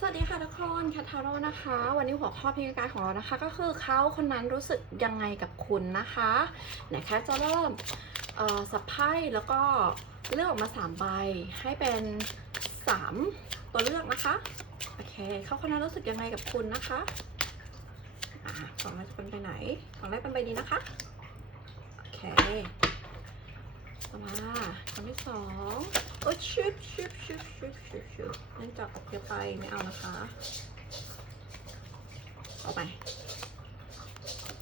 สวัสดีค่ะทุกคนแคททาโร่นะคะ วันนี้หัวข้อเพลงกายของเรานะคะ ก็คือเขาคนนั้นรู้สึกยังไงกับคุณนะคะไหนแคทจะเริ่มสับไพ่แล้วก็เลือกออกมา3ใบให้เป็น 3 ตัวเลือกนะคะโอเคเขาคนนั้นรู้สึกยังไงกับคุณนะคะอ่ากล่องแรกจะเป็นไปไหนกล่องแรกเป็นใบนี้นะคะโอเค ต่อมากล่องที่สองโอ้ยชุบชุบชุบชุบชุบชุบเนื่องจากออกเยอะไปไม่เอานะคะเอาไป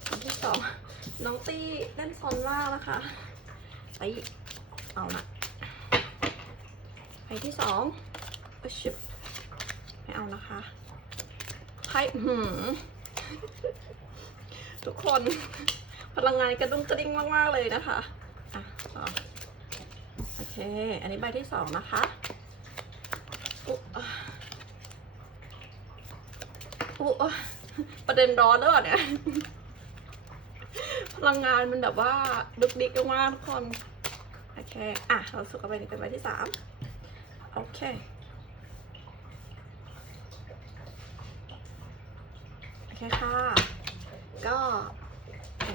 อันที่สองน้องตี้เล่นซอนมากนะคะไปเอานะไปที่สองโอ้ยชุบไม่เอานะคะไพ่หืมทุกคนพลังงานกระดุมกระดิ่งมาก ๆ เลยนะคะ อะต่อ โอเค อันนี้ใบที่สองนะคะอุ๊ประเด็นร้อนแล้วยเนี่ย พลังงานมันแบบว่าดุกดิกมากทุกคน โอเค อะ เราสุกไปนี่เป็นใบที่สามโอเคโอเคค่ะ ก็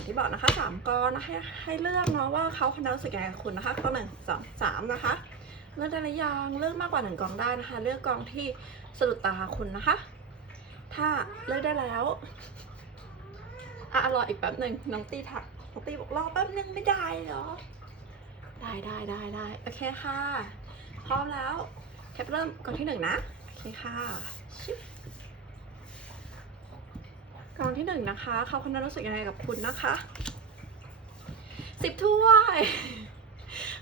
อย่างที่บอกนะคะสามกรนะให้ให้เลือกเนาะว่าเขาคนนั้นรู้สึกยังไงกับคุณนะคะข้อหนึ่งสองสามนะคะเลือกได้หรือยังเลือกมากกว่าหนึ่งกองได้นะคะ เลือกกองที่สะดุดตาคุณนะคะ ถ้าเลือกได้แล้วอะรออีกแป๊บหนึ่งน้องตีถักน้องตีบอกรอแป๊บหนึ่งไม่ได้เหรอได้ได้ได้ได้โอเคค่ะ พร้อมแล้วแคปเริ่มกองที่หนึ่งนะ โอเคค่ะชิบก องที่หนึ่งนะคะเขาคนนั้นรู้สึกยังไงกับคุณนะคะสิบถ้วย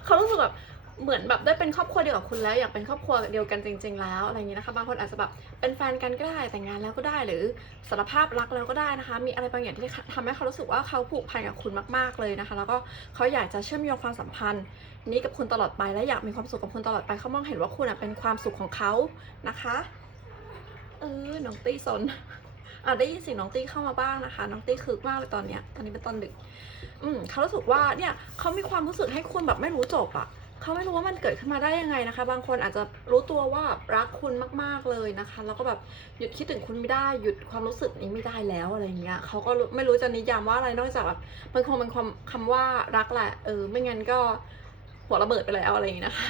เขารู้สึกแบบเหมือนแบบได้เป็นครอบครัวเดียวกับคุณแล้วอยากเป็นครอบครัวเดียวกันจริง ๆ แล้วอะไรอย่างนี้นะคะบางคนอาจจะแบบเป็นแฟนกันก็ได้แต่งงานแล้วก็ได้ หรือสารภาพรักแล้วก็ได้นะคะ มีอะไรบางอย่างที่ทำให้เขารู้สึกว่าเขาผูกพันกับคุณมากๆเลยนะคะ แล้วก็เขาอยากจะเชื่อมโยงความสัมพันธ์ นี้กับคุณตลอดไปและอยากมีความสุขกับคุณตลอดไปเขามองเห็นว่าคุณเป็นความสุขของเขานะคะเออน้องตีสน อะได้ยินเสียงน้องตี้เข้ามาบ้างนะคะ น้องตี้คึกมากเลยตอนเนี้ยตอนนี้เป็นตอนดึก อืมเขารู้สึกว่าเนี่ยเขามีความรู้สึกให้คุณแบบไม่รู้จบอะ่ะเขาไม่รู้ว่ามันเกิดขึ้นมาได้ยังไงนะคะ บางคนอาจจะรู้ตัวว่ารักคุณมากๆเลยนะคะ แล้วก็แบบหยุดคิดถึงคุณไม่ได้หยุดความรู้สึกนี้ไม่ได้แล้วอะไรอย่างเงี้ยเขาก็ไม่รู้จะนิยามว่าอะไรนอกจากแบบมันคงเป็นความคำว่ารักแหละเออไม่งั้นก็ หัวระเบิดไปแล้วอะไรอย่างงี้นะคะ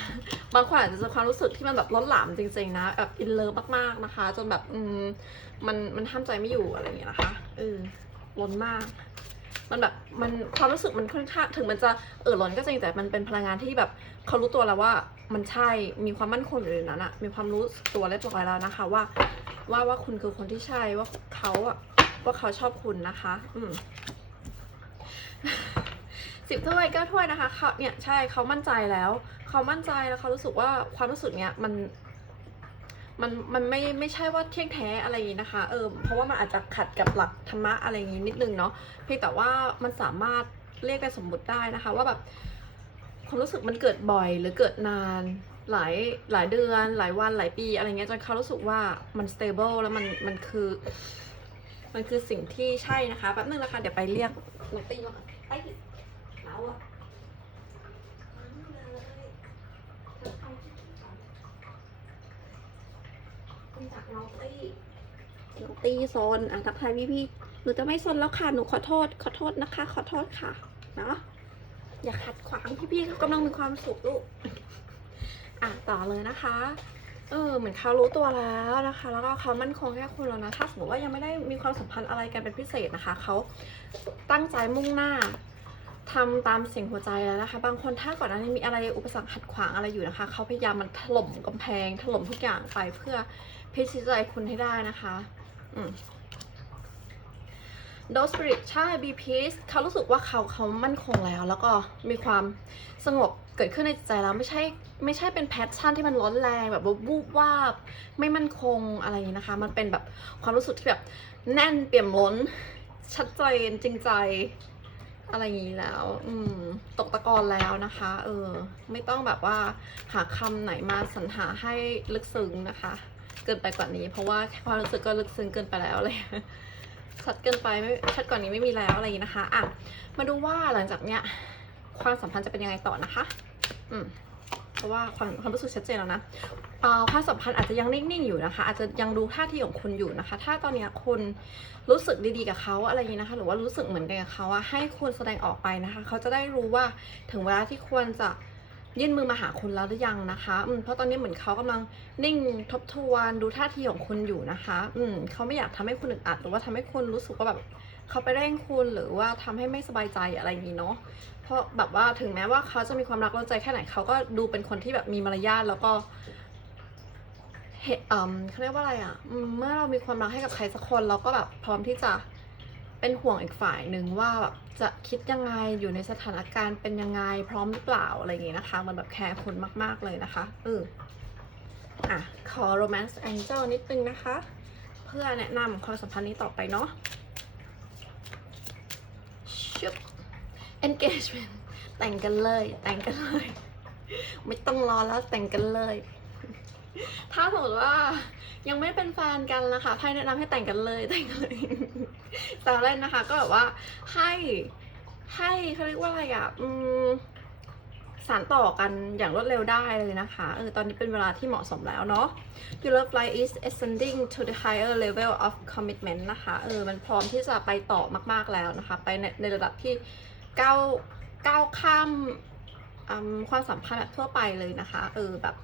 บางคนอาจจะเจอความรู้สึกที่มันแบบล้นหลามจริงๆนะแบบอินเลิฟมากๆนะคะ จนแบบอืมมันมันห้ามใจไม่อยู่อะไรอย่างเงี้ยนะคะเออล้นมาก มันแบบมันความรู้สึกมันค่อนข้างถึงมันจะเออล้นก็จริงแต่มันเป็นพลังงานที่แบบเขารู้ตัวแล้วว่ามันใช่มีความมั่นคงอยู่ในนั้นอะมีความรู้ตัวเรียบร้อยแล้วนะคะ ว่า ว่าว่าคุณคือคนที่ใช่ว่าเขาอะว่าเขาชอบคุณนะคะ อืม สิบถ้วยก็ถ้วยนะคะเขาเนี่ยใช่เขามั่นใจแล้วเขามั่นใจแล้วเขารู้สึกว่าความรู้สึกเนี้ยมันมันมันไม่ไม่ใช่ว่าเที่ยงแท้อะไรนะคะเออเพราะว่ามันอาจจะขัดกับหลักธรรมะอะไรอย่างนี้นิดนึงเนาะเพียงแต่ว่ามันสามารถเรียกเป็นสมมุติได้นะคะ ว่าแบบความรู้สึกมันเกิดบ่อยหรือเกิดนานหลายหลายเดือนหลายวันหลายปีอะไรเงี้ยจนเขารู้สึกว่ามัน stable แล้วมันมันคือ มันคือสิ่งที่ใช่นะคะแป๊บนึงนะคะ เดี๋ยวไปเรียกน้องตีมาไปาวอะจากน้องตีน้องตีโซนอะทักทายพี่พี่หนูจะไม่โซนแล้วค่ะ หนูขอโทษ ขอโทษนะคะ ขอโทษค่ะ เนาะอย่าขัดขวางพี่พี่เขากำลังมีความสุขลูก อะต่อเลยนะคะ เออ เหมือนเขารู้ตัวแล้วนะคะ แล้วก็เขามั่นคงแค่คุณแล้วนะ ถ้าสมมติว่ายังไม่ได้มีความสัมพันธ์อะไรกันเป็นพิเศษนะคะ เขาตั้งใจมุ่งหน้า ทำตามเสียงหัวใจแล้วนะคะ บางคนถ้าก่อนหน้านี้มีอะไรอุปสรรคขัดขวางอะไรอยู่นะคะ เขาพยายามมันถล่มกำแพง ถล่มทุกอย่างไปเพื่อพิชิตใจคุณให้ได้นะคะ อืมโดสปริตใช่บีพีสเขารู้สึกว่าเขาเขามั่นคงแล้ว แล้วก็มีความสงบเกิดขึ้นในใจแล้วไม่ใช่ไม่ใช่เป็นแพชชั่นที่มันร้อนแรงแบบว่าวูบวาบไม่มั่นคงอะไรอย่างนี้นะคะ มันเป็นแบบความรู้สึกที่แบบแน่นเปี่ยมล้นชัดเจนจริงใจ อะไรอย่างนี้แล้ว อืม ตกตะกอนแล้วนะคะ เออ ไม่ต้องแบบว่าหาคำไหนมาสรรหาให้ลึกซึ้งนะคะ เกินไปกว่านี้ เพราะว่าความรู้สึกก็ลึกซึ้งเกินไปแล้วเลยชัดเกินไปไม่ชัดกว่านี้ไม่มีแล้วอะไรอย่างนี้นะคะ อะ มาดูว่าหลังจากเนี้ยความสัมพันธ์จะเป็นยังไงต่อนะคะ อืม เพราะว่าความความรู้สึกชัดเจนแล้วนะ ความสัมพันธ์อาจจะยังนิ่งๆอยู่นะคะ อาจจะยังดูท่าทีของคุณอยู่นะคะ ถ้าตอนนี้คุณรู้สึกดีๆกับเขาอะไรอย่างนี้นะคะ หรือว่ารู้สึกเหมือนกันกับเขาอะให้คุณแสดงออกไปนะคะ เขาจะได้รู้ว่าถึงเวลาที่ควรจะยื่นมือมาหาคุณแล้วหรือยังนะคะ อืม เพราะตอนนี้เหมือนเขากำลังนิ่งทบทวนดูท่าทีของคุณอยู่นะคะ อืม เขาไม่อยากทำให้คุณอึดอัด หรือว่าทำให้คุณรู้สึกว่าแบบเขาไปเร่งคุณหรือว่าทำให้ไม่สบายใจอะไรอย่างนี้เนาะ เพราะแบบว่าถึงแม้ว่าเขาจะมีความรักเราใจแค่ไหนเขาก็ดูเป็นคนที่แบบมีมารยาทแล้วก็ เฮเอ่มเขาเรียกว่าอะไรอะเมื่อเรามีความรักให้กับใครสักคนเราก็แบบพร้อมที่จะเป็นห่วงอีกฝ่ายหนึ่งว่าแบบจะคิดยังไงอยู่ในสถานการณ์เป็นยังไงพร้อมหรือเปล่าอะไรอย่างงี้นะคะ มันแบบแคร์คุณมาก ๆ เลยนะคะเอออะขอ romance angel นิดนึงนะคะ เพื่อแนะนำความสัมพันธ์นี้ต่อไปเนาะชุบ engagement แต่งกันเลย แต่งกันเลย ไม่ต้องรอแล้วแต่งกันเลย ถ้าสมมติว่ายังไม่เป็นแฟนกันนะคะไพ่แนะนำให้แต่งกันเลยแต่งกันเลยแต่เล่นนะคะ ก็แบบว่าให้ให้เขาเรียกว่าอะไรอะ อืมสานต่อกันอย่างรวดเร็วได้เลยนะคะ เออ ตอนนี้เป็นเวลาที่เหมาะสมแล้วเนาะ Your love life is ascending to the higher level of commitment นะคะ เออ มันพร้อมที่จะไปต่อมาก ๆแล้วนะคะ ไปในในระดับที่ก้าวก้าวข้ามอืมความสัมพันธ์แบบทั่วไปเลยนะคะ เออ แบบ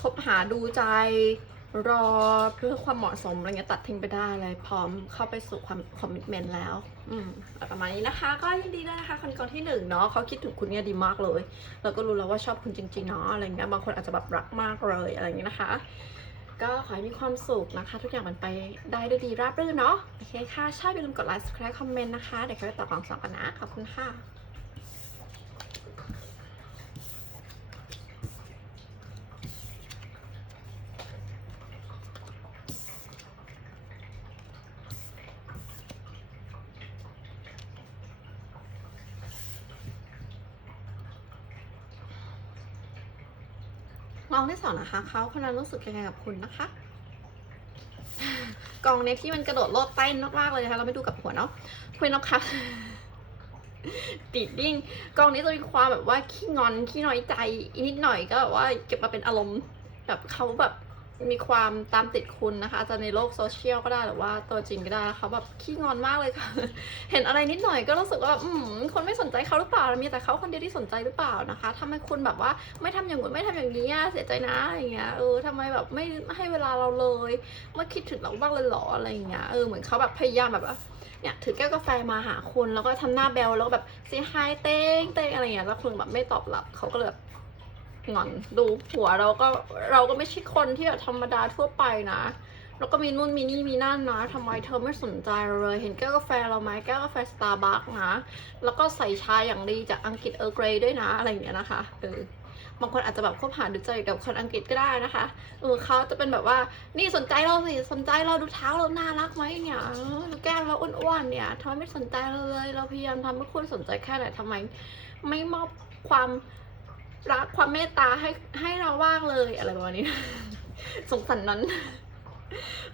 คบหาดูใจรอเพื่อความเหมาะสมอะไรเงี้ยตัดทิ้งไปได้เลยพร้อมเข้าไปสู่ความคอมมิชเมนต์แล้ว อืมประมาณนี้นะคะ ก็ยินดีด้วยนะคะคนกองที่หนึ่งเนาะเขาคิดถึงคุณเนี่ยดีมากเลย แล้วก็รู้แล้วว่าชอบคุณจริงๆเนาะอะไรเงี้ยบางคนอาจจะแบบรักมากเลยอะไรเงี้ยนะคะ ก็ขอให้มีความสุขนะคะ ทุกอย่างมันไปได้ด้วยดีราบรื่นเนาะโอเคค่ะชอบอย่าลืมกดไลค์ subscribe คอมเมนต์นะคะเดี๋ยวเขาไปตอบกล่องสองกันนะขอบคุณค่ะ ลองที่สองนะคะเขาคนนั้นรู้สึกยังไงกับคุณนะคะกองเนี้ยที่มันกระโดดโลดเต้นมากๆเลยนะคะเราไม่ดูกับหัวเนาะคุยนกค่ะติดดิ้งกองนี้จะมีความแบบว่าขี้งอนขี้น้อยใจนิดหน่อยก็แบบว่าเก็บมาเป็นอารมณ์ แบบเขาแบบ มีความตามติดคุณนะคะ จะในโลกโซเชียลก็ได้หรือว่าตัวจริงก็ได้เขาแบบขี้งอนมากเลยค่ะ เห็นอะไรนิดหน่อยก็รู้สึกว่าอืมคนไม่สนใจเขาหรือเปล่ามีแต่เขาคนเดียวที่สนใจหรือเปล่านะคะทำไมคุณแบบว่าไม่ทำอย่างนู้นไม่ทำอย่างนี้เสียใจนะอย่างเงี้ยเออทำไมแบบไม่ให้เวลาเราเลยไม่คิดถึงเราบ้างเลยเหรออะไรอย่างเงี้ยเออเหมือนเขาแบบพยายามแบบว่าเนี่ยถือแก้วกาแฟมาหาคุณแล้วก็ทำหน้าเบลแล้วก็แบบเสียหายเต้งเต้งอะไรเงี้ยแล้วคุณแบบไม่ตอบรับเขาก็เลยแบบ หงอนดูหัวเราก็เราก็ไม่ใช่คนที่แบบธรรมดาทั่วไปนะแล้วก็มีนู่นมีนี่มีนั่นนะทำไมเธอไม่สนใจเราเลย เห็นแก้วกาแฟเราไหมแก้วกาแฟสตาร์บัคนะ แล้วก็ใส่ชาอย่างดีจากอังกฤษเออร์เกรย์ด้วยนะอะไรอย่างเงี้ยนะคะเออบางคนอาจจะแบบคบหาดูใจกับคนอังกฤษก็ได้นะคะเออเขาจะเป็นแบบว่า นี่สนใจเราสิสนใจเราดูเท้าเราน่ารักไหมเนี่ยดูแก้มเราอ้วนๆเนี่ยทำไมไม่สนใจเราเลย เราพยายามทำให้คุณสนใจแค่ไหนทำไม ไม่มอบความ รักความเมตตาให้ให้เราว่างเลยอะไรประมาณนี้ สงสารนั้น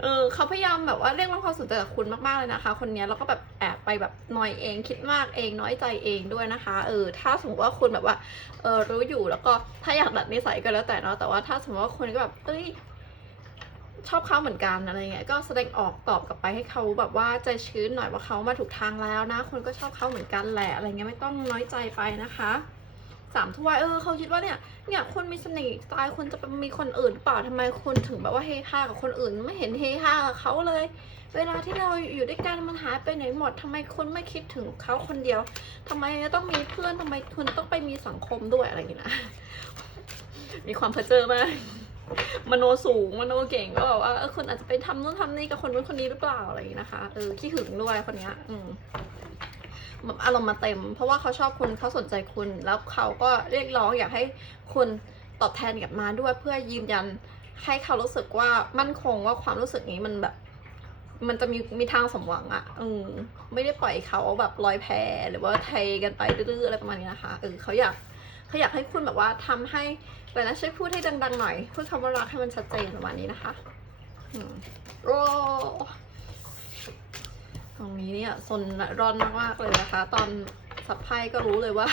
เออเขาพยายามแบบว่าเรียกร้องความสนใจจากคุณมากๆเลยนะคะ คนนี้ยแล้วก็แบบแอบไปแบบนอยเองคิดมากเองน้อยใจเองด้วยนะคะ เออ ถ้าสมมติว่าคุณแบบว่า เออรู้อยู่แล้วก็ถ้าอยากดัดนิสัยก็แล้วแต่เนาะแต่ว่าถ้าสมมติว่าคุณก็แบบเอ้ยชอบเขาเหมือนกันอะไรเงี้ยก็แสดงออกตอบกลับไปให้เขาแบบว่าใจชื้นหน่อยว่าเขามาถูกทางแล้วนะคุณก็ชอบเขาเหมือนกันแหละอะไรเงี้ยไม่ต้องน้อยใจไปนะคะ สามถ้วยเออเขาคิดว่าเนี่ยเนี่ยคุณมีเสน่ห์ตายคุณจะไปมีคนอื่นหรือเปล่าทำไมคุณถึงแบบว่าเฮฮากับคนอื่น ไม่เห็นเฮฮากับเขาเลย เวลาที่เราอยู่ด้วยกันมันหายไปไหนหมดทำไมคุณไม่คิดถึงเขาคนเดียวทำไมต้องมีเพื่อนทำไมคุณต้องไปมีสังคมด้วยอะไรอย่างเงี้ยนะมีความเพ้อเจอมากมโนสูงมโนเก่งก็แบบว่าเออคุณอาจจะไปทำนู่นทำนี่กับคนนู้นคนนี้หรือเปล่าอะไรอย่างนี้นะคะเออขี้หึงด้วยคนเนี้ย อืม แบบอารมณ์มาเต็ม เพราะว่าเขาชอบคุณเขาสนใจคุณ แล้วเขาก็เรียกร้องอยากให้คุณตอบแทนกลับมาด้วยเพื่อยืนยันให้เขารู้สึกว่ามั่นคงว่าความรู้สึกนี้มันแบบ มันจะมีมีทางสมหวังอะ่ะอืมไม่ได้ปล่อยเขาแบบลอยแพหรือว่าเทยกันไปดื้อๆอะไรประมาณนี้นะคะเออเขาอยากเขาอยากให้คุณแบบว่าทำให้แต่นะช่วยพูดให้ดังๆหน่อยพูดคำว่ารักให้มันชัดเจนประมาณนี้นะคะ อืมโอ้ ตรงนี้เนี่ยซนร้อนมากๆเลยนะคะ ตอนสับไพ่ก็รู้เลยว่า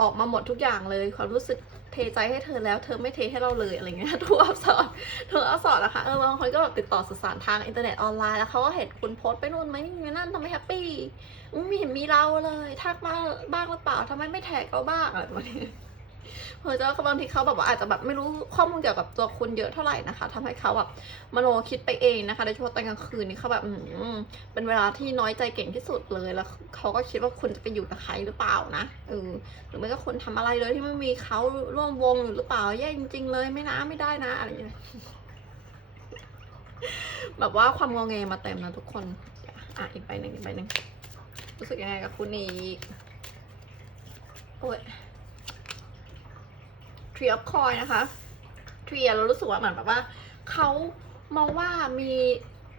ออกมาหมดทุกอย่างเลยความรู้สึกเทใจให้เธอแล้วเธอไม่เทให้เราเลยอะไรเงี้ยทุกอักษรทุกอักษรนะคะเออบางคนก็แบบติดต่อสื่อสารทางอินเทอร์เน็ตออนไลน์แล้วเขาก็เห็นคุณโพสต์ไปนู่นไหมนี่นั่นทำไมแฮปปี้ไม่เห็นมีเราเลยทักมาบ้างหรือเปล่าทำไมไม่แท็กเราบ้างอะไรแบบนี้ เออเจ้าบางทีเขาแบบว่าอาจจะแบบไม่รู้ข้อมูลเกี่ยวกับตัวคุณเยอะเท่าไหร่นะคะทำให้เขาแบบมโนคิดไปเองนะคะโดยเฉพาะตอนกลางคืนนี่เขาแบบอืเป็นเวลาที่น้อยใจเก่งที่สุดเลยแล้วเขาก็คิดว่าคุณจะไปอยู่กับใครหรือเปล่านะเออหรือไม่ก็คุณทำอะไรเลยที่ไม่มีเขาร่วมวงอยู่หรือเปล่าแย่จริง ๆ เลยไม่นะไม่ได้นะอะไรอย่างเงี้ยแบบว่าความงอแงมาเต็มนะทุกคน อะอีกใบหนึ่งอีกใบหนึ่งรู้สึกยังไงกับคุณอีกโอ้ย ทรีออฟคอยนะคะทรีเรารู้สึกว่าเหมือนแบบว่าเขามองว่ามี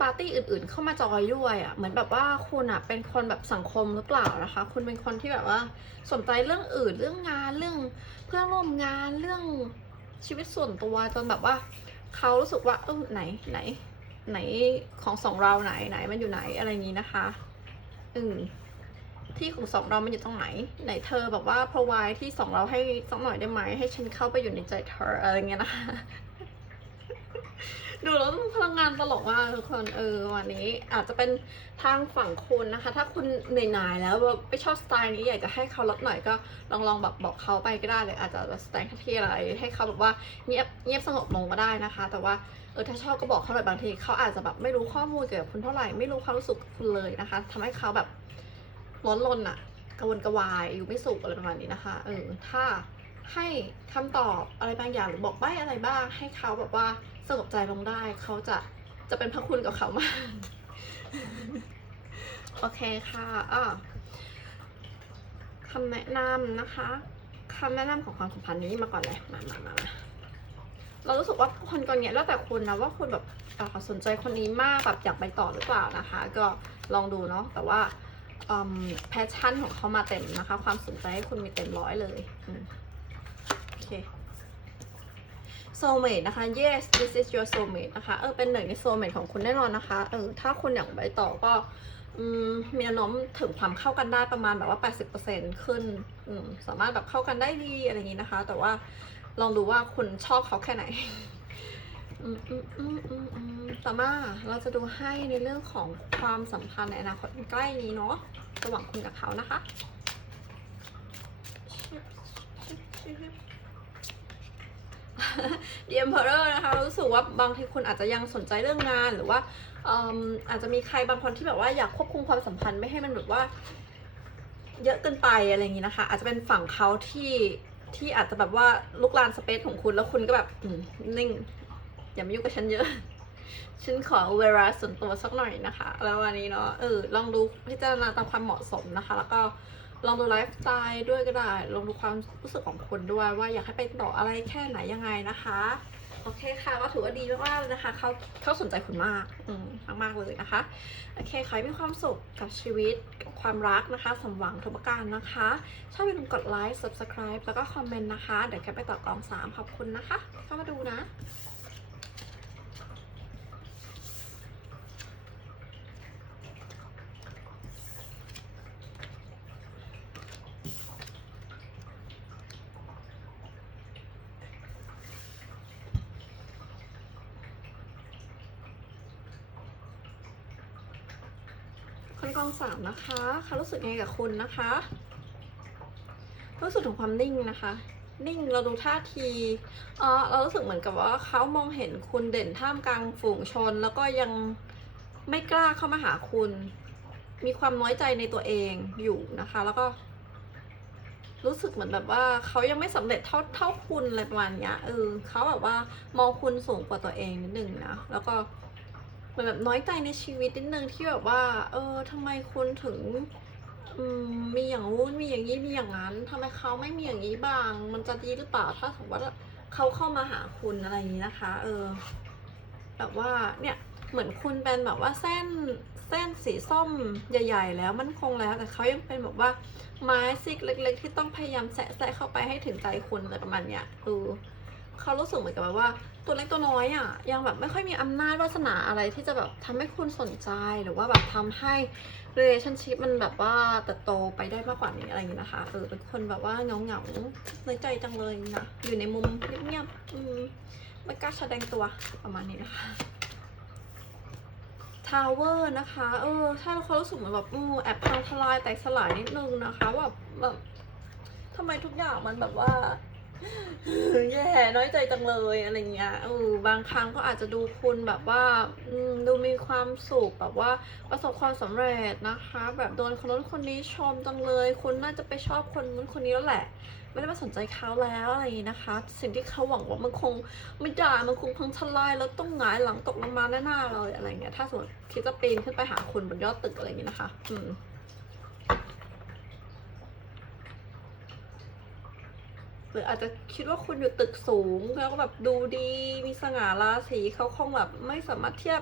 ปาร์ตี้อื่นๆ เข้ามาจอยด้วยอะ่ะเหมือนแบบว่าคุณอะ่ะเป็นคนแบบสังคมหรือเปล่านะคะ คุณเป็นคนที่แบบว่าสนใจเรื่องอื่นเรื่องงานเรื่องเพื่อนร่วมงานเรื่องชีวิตส่วนตัวจนแบบว่าเขารู้สึกว่าเออไหนไหน ไหนของสองเราไหนไหนมันอยู่ไหนอะไรอย่างนี้นะคะ อืม ที่ของสองเรามันอยู่ตรงไหน ไหนเธอแบบว่า provide ที่สองเราให้สักหน่อยได้ไหม ให้ฉันเข้าไปอยู่ในใจเธออะไรเงี้ยนะคะดูแล้วพลังงานตลกมากทุกคนเออวันนี้อาจจะเป็นทางฝั่งคุณนะคะ ถ้าคุณเหนื่อยๆแล้วแบบไม่ชอบสไตล์นี้อยากจะให้เขาลดหน่อยก็ลองลองแบบบอกเขาไปก็ได้เลยอาจจะสแตนที่อะไรให้เขาแบบว่าเงียบเงียบสงบลงก็ได้นะคะ แต่ว่าเออถ้าชอบก็บอกเขาหน่อยบางทีเขาอาจจะแบบไม่รู้ข้อมูลเกี่ยวกับคุณเท่าไหร่ไม่รู้ความรู้สึกคุณเลยนะคะทำให้เขาแบบ ร้อนรนอะกระวนกระวายอยู่ไม่สุขอะไรประมาณนี้นะคะเออถ้าให้คำตอบอะไรบางอย่างหรือบอกใบ้อะไรบ้าง ให้เขาแบบว่าสงบใจลงได้เขาจะจะเป็นพระคุณกับเขามาก โอเคค่ะอะคำแนะนำนะคะคำแนะนำของความสัมพันธ์นี้มาก่อนเลยมามามามาเรารู้สึกว่าคนคนเนี้ยแล้วแต่คุณนะว่าคุณแบบสนใจคนนี้มากแบบอยากไปต่อหรือเปล่านะคะ ก็ลองดูเนาะแต่ว่า แพชชั่นของเขามาเต็มนะคะ ความสนใจให้คุณมีเต็มร้อยเลยโอเค soulmate นะคะ yes this is your soulmate นะคะ เออ เป็นหนึ่งใน soulmate ของคุณแน่นอนนะคะ เออ ถ้าคุณอยากไปต่อก็มีแนวโน้มถึงความเข้ากันได้ประมาณแบบว่า 80%ขึ้น สามารถแบบเข้ากันได้ดีอะไรอย่างนี้นะคะ แต่ว่าลองดูว่าคุณชอบเขาแค่ไหน ต่อมาเราจะดูให้ในเรื่องของความสัมพันธ์ในอนาคตใกล้นี้เนาะระหว่างคุณกับเขานะคะ The Emperor นะคะรู้สึกว่าบางทีคุณอาจจะยังสนใจเรื่องงานหรือว่าอาจจะมีใครบางคนที่แบบว่าอยากควบคุมความสัมพันธ์ไม่ให้มันแบบว่า เยอะเกินไปอะไรอย่างนี้นะคะ อาจจะเป็นฝั่งเขาที่ที่อาจจะแบบว่าลุกลานสเปซของคุณแล้วคุณก็แบบนิ่ง อย่ามายุ่งกับฉันเยอะ ฉันขอเวลาส่วนตัวสักหน่อยนะคะ แล้ววันนี้เนาะเออลองดูพิจารณาตามความเหมาะสมนะคะ แล้วก็ลองดูไลฟ์สไตล์ด้วยก็ได้ ลองดูความรู้สึกของคุณด้วยว่าอยากให้ไปต่ออะไรแค่ไหนยังไงนะคะ โอเคค่ะก็ถือว่าดีมากๆเลยนะคะเขาเขาสนใจคุณมากอืมมากๆเลยนะคะ โอเคขอให้มีความสุขกับชีวิตกับความรักนะคะสมหวังทุกประการนะคะชอบอย่าลืมกดไลค์ subscribe แล้วก็คอมเมนต์นะคะ เดี๋ยวแค่ไปต่อกองสามขอบคุณนะคะ เข้ามาดูนะ คนกองสามนะคะเขารู้สึกยังไงกับคุณนะคะ รู้สึกถึงความนิ่งนะคะ นิ่งเราดูท่าทีเออเรารู้สึกเหมือนกับว่าเขามองเห็นคุณเด่นท่ามกลางฝูงชน แล้วก็ยังไม่กล้าเข้ามาหาคุณ มีความน้อยใจในตัวเองอยู่นะคะ แล้วก็ รู้สึกเหมือนแบบว่าเขายังไม่สำเร็จเท่าเท่าคุณอะไรประมาณเนี้ยเออเขาแบบว่ามองคุณสูงกว่าตัวเองนิดนึงนะแล้วก็ เหมือนแบบน้อยใจในชีวิตนิดนึงที่แบบว่า เออทำไมคุณถึงมีอย่างงู้นมีอย่างนี้มีอย่างนั้นทำไมเขาไม่มีอย่างนี้บ้าง มันจะดีหรือเปล่าถ้าสมมติว่าเขาเข้ามาหาคุณอะไรอย่างนี้นะคะ เออ แบบว่าเนี่ยเหมือนคุณเป็นแบบว่าเส้นเส้นสีส้มใหญ่ ๆ แล้วมันคงแล้วแต่เขายังเป็นแบบว่าไม้ซิกเล็ก ๆ ที่ต้องพยายามแสะแสะเข้าไปให้ถึงใจคุณอะไรประมาณเนี้ยเออเขารู้สึกเหมือนกับแบบว่า ตัวเล็กตัวน้อยอะยังแบบไม่ค่อยมีอำนาจวาสนาอะไรที่จะแบบทำให้คุณสนใจหรือว่าแบบทำให้ relationship มันแบบว่าเติบโตไปได้มากกว่านี้อะไรอย่างนี้นะคะเออเป็นคนแบบว่าเงาเงาๆในอยใจจังเลยนะอยู่ในมุมเงียบๆอืมไม่กล้าแสดงตัวประมาณนี้นะคะทาวเวอร์นะคะ เออใช่แล้วเขารู้สึกเหมือนแบบอือแอบพังทลายแตกสลายนิดนึงนะคะแบบแบบทำไมทุกอย่างมันแบบว่า แย่น้อยใจจังเลยอะไรเงี้ยเออบางครั้งก็อาจจะดูคุณแบบว่าดูมีความสุขแบบว่าประสบความสำเร็จนะคะ แบบโดนคนนู้นคนนี้ชมจังเลย คุณน่าจะไปชอบคนนู้นคนนี้แล้วแหละ ไม่ได้มาสนใจเขาแล้วอะไรอย่างนี้นะคะ สิ่งที่เขาหวังว่ามันคงไม่ได้มันคงพังทลายแล้วต้องหงายหลังตกลงมาแน่ๆเลยอะไรเงี้ยถ้าสมมติคิดจะปีนขึ้นไปหาคุณบนยอดตึกอะไรอย่างนี้นะคะ อืม หรืออาจจะคิดว่าคุณอยู่ตึกสูงแล้วก็แบบดูดีมีสง่าราศีเขาคงแบบไม่สามารถเทียบ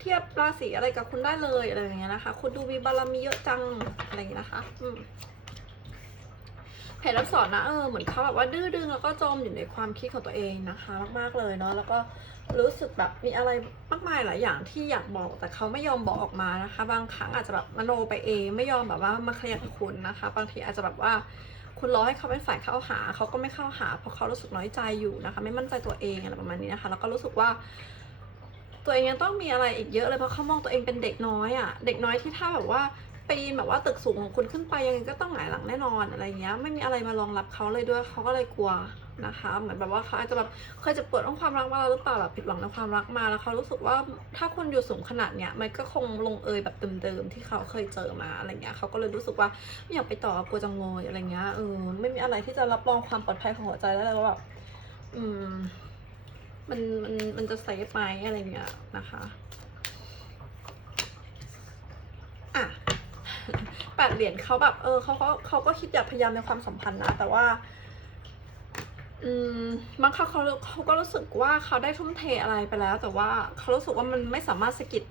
เทียบราศีอะไรกับคุณได้เลยอะไรอย่างเงี้ยนะคะ คุณดูมีบารมีเยอะจังอะไรอย่างเงี้ยนะคะอืมเพจรับสอนนะเออเหมือนเขาแบบว่าดื้อดึงแล้วก็จมอยู่ในความคิดของตัวเองนะคะ มากๆเลยเนาะแล้วก็รู้สึกแบบมีอะไรมากมายหลายอย่างที่อยากบอกแต่เขาไม่ยอมบอกออกมานะคะ บางครั้งอาจจะแบบมโนไปเอง ไม่ยอมแบบว่ามาเคลียร์กับคุณนะคะ บางทีอาจจะแบบว่า คุณรอให้เขาเป็นฝ่ายเข้าหา เขาก็ไม่เข้าหา เพราะเขารู้สึกน้อยใจอยู่นะคะ ไม่มั่นใจตัวเองอะไรประมาณนี้นะคะ แล้วก็รู้สึกว่า ตัวเองยังต้องมีอะไรอีกเยอะเลยเพราะเขามองตัวเองเป็นเด็กน้อยอะ่ะ เด็กน้อยที่ถ้าแบบว่าปีนแบบว่าตึกสูงของคุณขึ้นไปยังไงก็ต้องหงายหลังแน่นอนอะไรเงี้ย ไม่มีอะไรมารองรับเขาเลยด้วยเขาก็เลยกลัว นะคะ เหมือนแบบว่าเขาอาจจะแบบเคยจะปวดเรื่องความรักมาแล้วหรือเปล่าแบบผิดหวังในความรักมาแล้วเขารู้สึกว่าถ้าคุณอยู่สูงขนาดเนี้ยมันก็คงลงเอยแบบเดิมๆที่เขาเคยเจอมาอะไรเงี้ยเขาก็เลยรู้สึกว่าไม่อยากไปต่อกลัวจะงอยอะไรเงี้ยเออไม่มีอะไรที่จะรับรองความปลอดภัยของหัวใจแล้วเลยว่าแบบอืมมันมันมันจะเซฟไหมอะไรเงี้ยนะคะอะแปดเหรียญเขาแบบเออเขาก็เขาก็คิดอยากพยายามในความสัมพันธ์นะแต่ว่า อืมบางครั้งเขาเขาก็รู้สึกว่าเขาได้ทุ่มเทอะไรไปแล้ว แต่ว่าเขารู้สึกว่ามันไม่สามารถสะกิด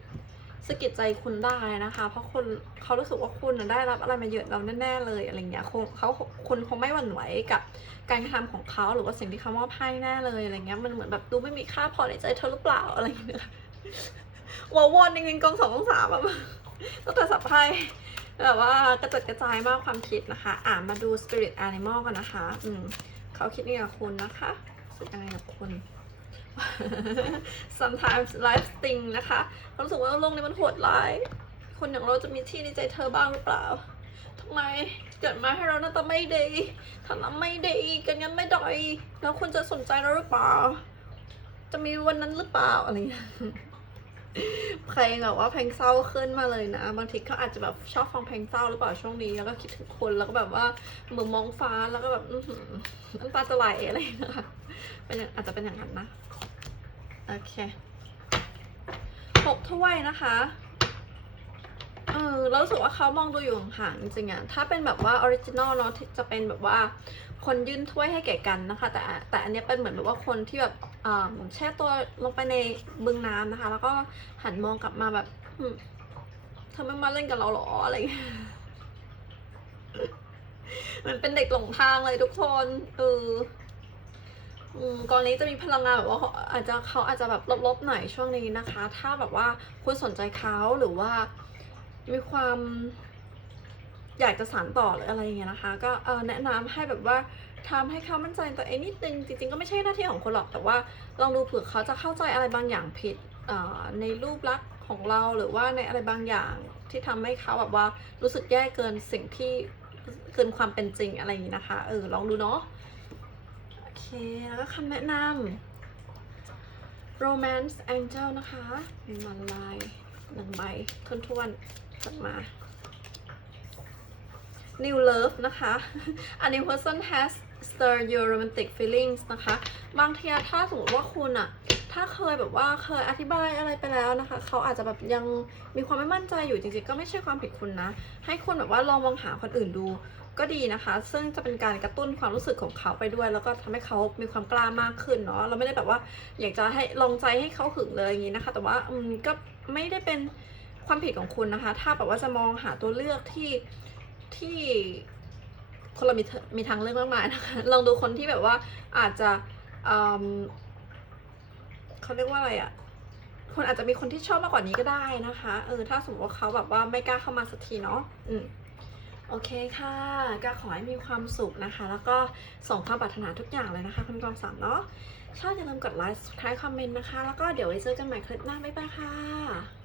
สะกิดใจคุณได้นะคะ เพราะคุณเขารู้สึกว่าคุณได้รับอะไรมาเยอะเราแน่ๆเลยอะไรเงี้ยคงเขาคุณคงไม่หวั่นไหวกับการกระทำของเขาหรือว่าสิ่งที่เขามอบให้แน่เลยอะไรเงี้ยมันเหมือนแบบดูไม่มีค่าพอในใจเธอหรือเปล่าอะไรเงี้ยวอวอนจริงๆกองสองกองสามแบบก็แต่สับไพ่แบบว่ากระจัดกระจายมากความคิดนะคะ อ่านมาดู spirit animal กันนะคะ อืม เขาคิดยังไงกับคุณนะคะรู้สึกยังไงกับคุณ sometimes life sting นะคะเรารู้สึกว่าโลกนี้มันโหดร้าย คนอย่างเราจะมีที่ในใจเธอบ้างหรือเปล่าทำไมเกิดมาให้เราหน้าตาไม่ดีทำน้ำไม่ดีกันยังไม่ดอยแล้วคุณจะสนใจเราหรือเปล่า จะมีวันนั้นหรือเปล่าอะไรอย่างเงี้ย เพลงแบบว่าเพลงเศร้าขึ้นมาเลยนะ บางทีเขาอาจจะแบบชอบฟังเพลงเศร้าหรือเปล่าช่วงนี้ แล้วก็คิดถึงคนแล้วก็แบบว่าเหมือนมองฟ้าแล้วก็แบบน้ำตาจะไหลอะไรนะค่ะเป็นอาจจะเป็นอย่างนั้นนะ โอเคหกถ้วยนะคะ เออเรารู้สึกว่าเขามองดูอยู่ห่างจริงๆอะถ้าเป็นแบบว่าออริจินอลเนาะจะเป็นแบบว่าคนยื่นถ้วยให้แก่กันนะคะ แต่แต่อันเนี้ยเป็นเหมือนแบบว่าคนที่แบบอ่าแช่ตัวลงไปในบึงน้ำนะคะ แล้วก็หันมองกลับมาแบบอืมเธอไม่มาเล่นกับเราหรออะไรอย่างเงี้ยมันเป็นเด็กหลงทางเลยทุกคนเอออืมกรณีจะมีพลังงานแบบว่าเขาอาจจะเขาอาจจะแบบลบๆหน่อยช่วงนี้นะคะ ถ้าแบบว่าคุณสนใจเขาหรือว่า มีความอยากจะสานต่อหรืออะไรอย่างเงี้ยนะคะ ก็แนะนำให้แบบว่าทำให้เขามั่นใจตัวเองนิดนึงจริงๆก็ไม่ใช่หน้าที่ของคนหรอกแต่ว่าลองดูเผื่อเขาจะเข้าใจอะไรบางอย่างผิดในรูปลักษณ์ของเราหรือว่าในอะไรบางอย่างที่ทำให้เขาแบบว่ารู้สึกแย่เกินสิ่งที่เกินความเป็นจริงอะไรอย่างนี้นะคะเออลองดูเนาะโอเคแล้วก็คำแนะนำ romance angel นะคะมีมันลายหนึ่งใบทวนๆ จัดมา New Love นะคะ A new person has stir your romantic feelings นะคะ บางทีอะถ้าสมมติว่าคุณอะถ้าเคยแบบว่าเคยอธิบายอะไรไปแล้วนะคะ เขาอาจจะแบบยังมีความไม่มั่นใจอยู่จริงๆ ก็ไม่ใช่ความผิดคุณนะ ให้คุณแบบว่าลองมองหาคนอื่นดูก็ดีนะคะ ซึ่งจะเป็นการกระตุ้นความรู้สึกของเขาไปด้วย แล้วก็ทำให้เขามีความกล้ามากขึ้นเนาะ เราไม่ได้แบบว่าอยากจะให้ลองใจให้เขาหึงเลยอย่างนี้นะคะ แต่ว่าอืมก็ไม่ได้เป็น ความผิดของคุณนะคะ ถ้าแบบว่าจะมองหาตัวเลือกที่ที่คนเรามีทมีทางเลือกมากมายนะคะลองดูคนที่แบบว่าอาจจะเขาเรียกว่าอะไรอะคุณอาจจะมีคนที่ชอบมากกว่านี้ก็ได้นะคะ เออ ถ้าสมมติว่าเขาแบบว่าไม่กล้าเข้ามาสักทีเนาะ อืม โอเคค่ะ ก็ขอให้มีความสุขนะคะ แล้วก็ส่งความปรารถนาทุกอย่างเลยนะคะคุณกองสามเนาะชอบอย่าลืมกดไลค์ subscribe คอมเมนต์นะคะ แล้วก็เดี๋ยวไว้เจอกันใหม่คลิปหน้า บ๊ายบายค่ะ